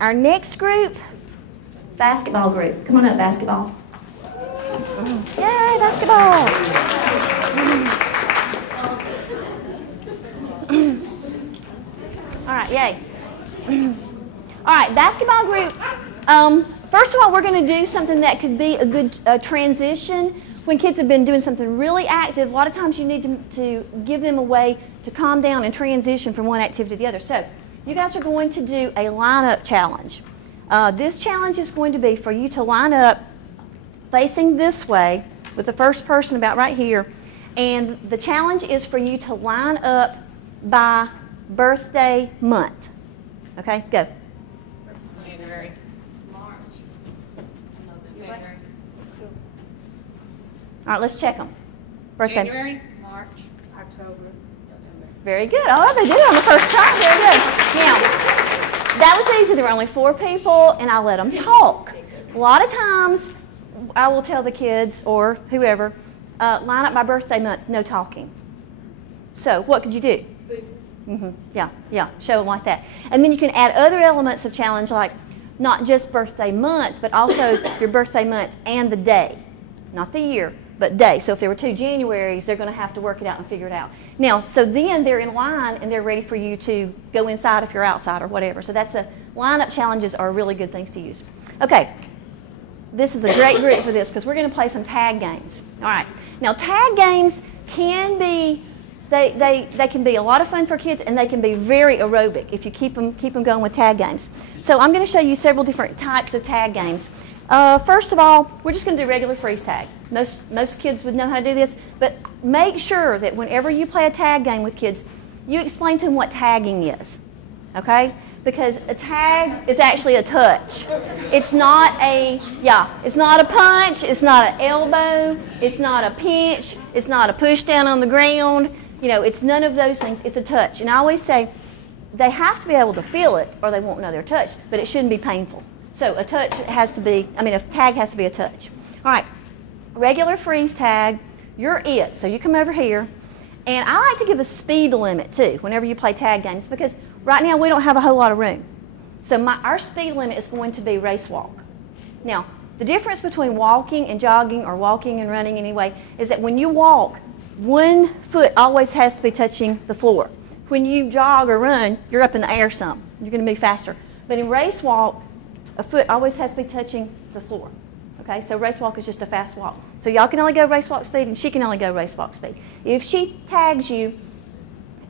Our next group, basketball group. Come on up, basketball. Yay, basketball. All right, yay. All right, basketball group. First of all, we're going to do something that could be a good transition. When kids have been doing something really active, a lot of times you need to give them a way to calm down and transition from one activity to the other. So you guys are going to do a line-up challenge. This challenge is going to be for you to line up facing this way with the first person about right here. And the challenge is for you to line up by birthday month. Okay, go. January. March. January. All right, let's check them. Birthday. January. March. October. November. Very good. Oh, they did it on the first try. Very good. Now, that was easy. There were only 4 people, and I let them talk. A lot of times, I will tell the kids or whoever, line up by birthday month, no talking. So, what could you do? Yeah, show them like that. And then you can add other elements of challenge, like not just birthday month, but also your birthday month and the day. Not the year, but day. So if there were 2 Januaries, they're going to have to work it out and figure it out. Now, so then they're in line and they're ready for you to go inside if you're outside or whatever. So that's line-up challenges are really good things to use. Okay, this is a great group for this because we're going to play some tag games. All right. Now, tag games can be They can be a lot of fun for kids, and they can be very aerobic if you keep them going with tag games. So I'm going to show you several different types of tag games. First of all, we're just going to do regular freeze tag. Most kids would know how to do this, but make sure that whenever you play a tag game with kids, you explain to them what tagging is, okay? Because a tag is actually a touch. It's not it's not a punch, it's not an elbow, it's not a pinch, it's not a push down on the ground. You know, it's none of those things. It's a touch. And I always say they have to be able to feel it or they won't know they're touched, but it shouldn't be painful. So a tag has to be a touch. All right, regular freeze tag, you're it. So you come over here. And I like to give a speed limit, too, whenever you play tag games, because right now we don't have a whole lot of room. So our speed limit is going to be race walk. Now, the difference between walking and jogging, or walking and running anyway, is that when you walk, one foot always has to be touching the floor. When you jog or run, you're up in the air some. You're going to be faster. But in race walk, a foot always has to be touching the floor. Okay, so race walk is just a fast walk. So y'all can only go race walk speed, and she can only go race walk speed. If she tags you,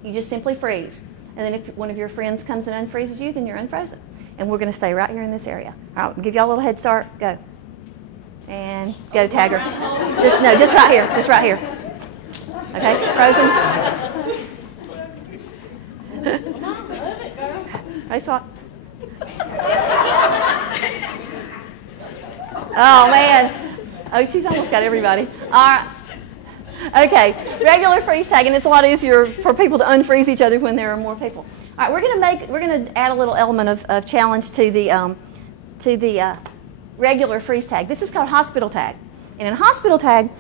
you just simply freeze. And then if one of your friends comes and unfreezes you, then you're unfrozen. And we're going to stay right here in this area. All right, we'll give y'all a little head start. Go. And go, tagger. Just right here. Just right here. Okay, frozen. Race walk. Oh, man. Oh, she's almost got everybody. All right. Okay, regular freeze tag, and it's a lot easier for people to unfreeze each other when there are more people. All right, we're going to add a little element of challenge to the regular freeze tag. This is called hospital tag. And in hospital tag,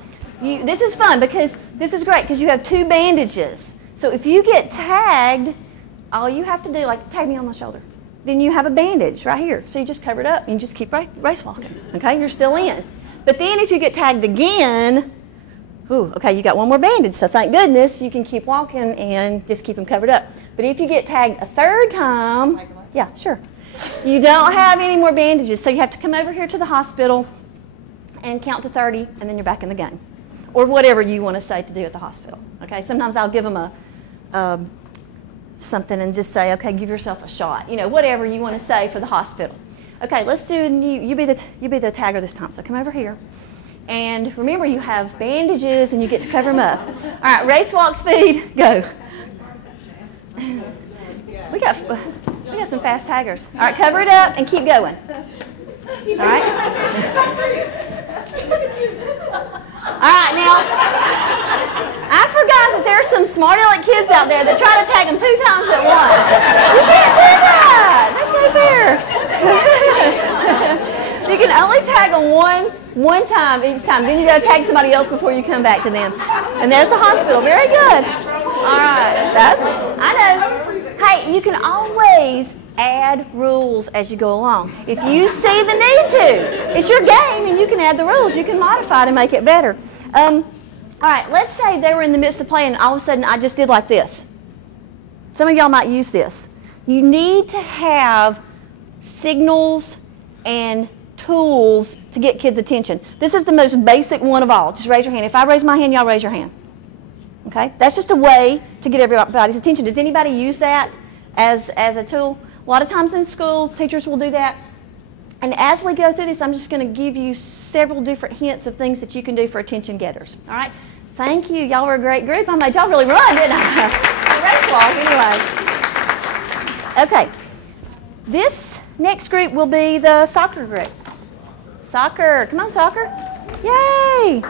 this is fun because this is great because you have 2 bandages. So if you get tagged, all you have to do, like, tag me on the shoulder. Then you have a bandage right here. So you just cover it up and you just keep race walking. Okay, you're still in. But then if you get tagged again, okay, you got 1 more bandage. So thank goodness you can keep walking and just keep them covered up. But if you get tagged a 3rd time, yeah, sure. You don't have any more bandages. So you have to come over here to the hospital and count to 30, and then you're back in the game. Or whatever you want to say to do at the hospital. Okay, sometimes I'll give them something and just say, okay, give yourself a shot. You know, whatever you want to say for the hospital. Okay, let's do, you be the tagger this time. So come over here. And remember, you have bandages and you get to cover them up. All right, race walk speed, go. We got some fast taggers. All right, cover it up and keep going. All right. All right, now, I forgot that there are some smart aleck kids out there that try to tag them 2 times at once. You can't do that. That's not fair. You can only tag them one time each time. Then you got to tag somebody else before you come back to them. And there's the hospital. Very good. All right. I know. Hey, you can always add rules as you go along. If you see the need to, it's your game and you can add the rules. You can modify to make it better. All right, let's say they were in the midst of playing and all of a sudden I just did like this. Some of y'all might use this. You need to have signals and tools to get kids' attention. This is the most basic one of all. Just raise your hand. If I raise my hand, y'all raise your hand. Okay? That's just a way to get everybody's attention. Does anybody use that as a tool? A lot of times in school, teachers will do that. And as we go through this, I'm just going to give you several different hints of things that you can do for attention getters. All right? Thank you. Y'all were a great group. I made y'all really run, didn't I? Race walk, anyway. Okay. This next group will be the soccer group. Soccer. Come on, soccer. Yay.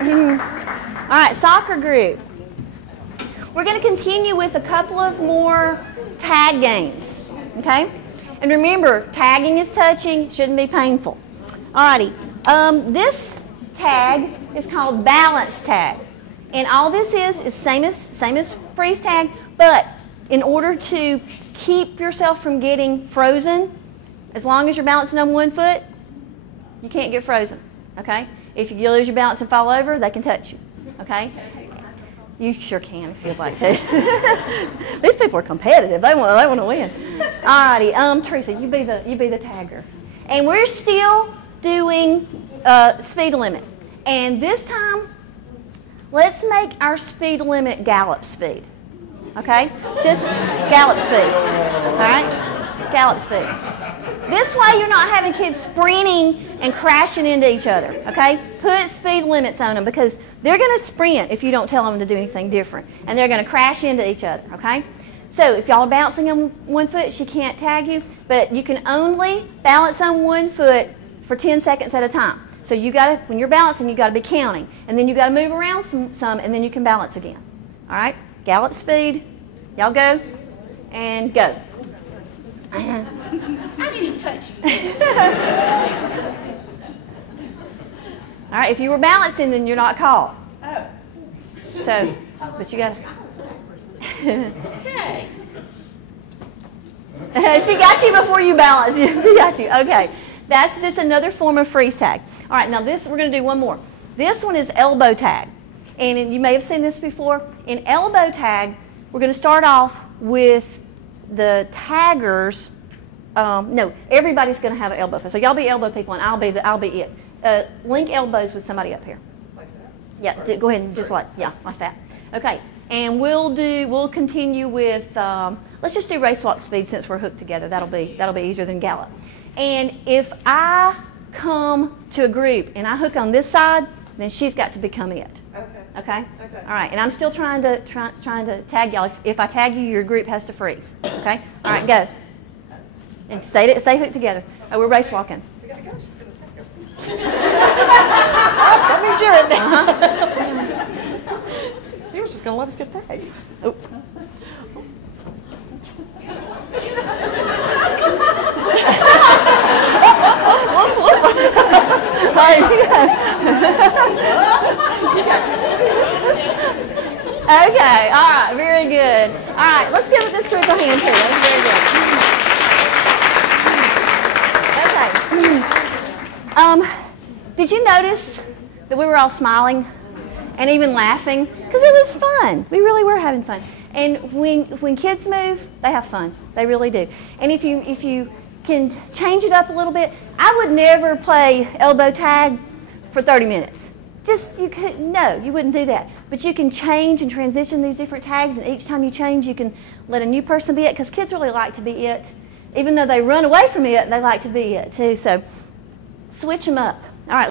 All right, soccer group. We're going to continue with a couple of more tag games. Okay? And remember, tagging is touching, shouldn't be painful. Alrighty, this tag is called balance tag. And all this is same as freeze tag, but in order to keep yourself from getting frozen, as long as you're balancing on one foot, you can't get frozen, okay? If you lose your balance and fall over, they can touch you, okay? You sure can if you'd like to. These people are competitive. They want to win. Alrighty, Teresa, you be the tagger. And we're still doing speed limit. And this time, let's make our speed limit gallop speed. Okay? Just gallop speed. Alright? Gallop speed. This way you're not having kids sprinting and crashing into each other. Okay? Put speed limits on them because they're going to sprint if you don't tell them to do anything different. And they're going to crash into each other. Okay? So if y'all are balancing on one foot, she can't tag you. But you can only balance on one foot for 10 seconds at a time. So you gotta, when you're balancing, you got to be counting. And then you got to move around some and then you can balance again. All right? Gallop speed. Y'all go. And go. I didn't even touch you. All right, if you were balancing, then you're not caught. Oh. So, but you got to. Okay. She got you before you balanced. She got you. Okay. That's just another form of freeze tag. All right, now this, we're going to do one more. This one is elbow tag. And you may have seen this before. In elbow tag, we're going to start off with the taggers. No, everybody's going to have an elbow. So y'all be elbow people, and I'll be it. Link elbows with somebody up here. Like that? Yeah, go ahead and just like that. Okay, and we'll continue with. Let's just do race walk speed since we're hooked together. That'll be easier than gallop. And if I come to a group and I hook on this side, then she's got to become it. Okay? Okay. All right, and I'm still trying to tag y'all. If I tag you, your group has to freeze. Okay? All right, go. And stay hooked together. Oh, we're race walking. We gotta go. She's gonna take us. That means you're in there. He was just gonna let us get tagged. Oh. Okay, all right, very good. All right, let's give this group a hand too. That's very good. Okay. Did you notice that we were all smiling and even laughing? Because it was fun. We really were having fun. And when kids move, they have fun. They really do. And if you can change it up a little bit, I would never play elbow tag for 30 minutes. You wouldn't do that. But you can change and transition these different tags, and each time you change, you can let a new person be it, because kids really like to be it. Even though they run away from it, they like to be it too. So switch them up. All right.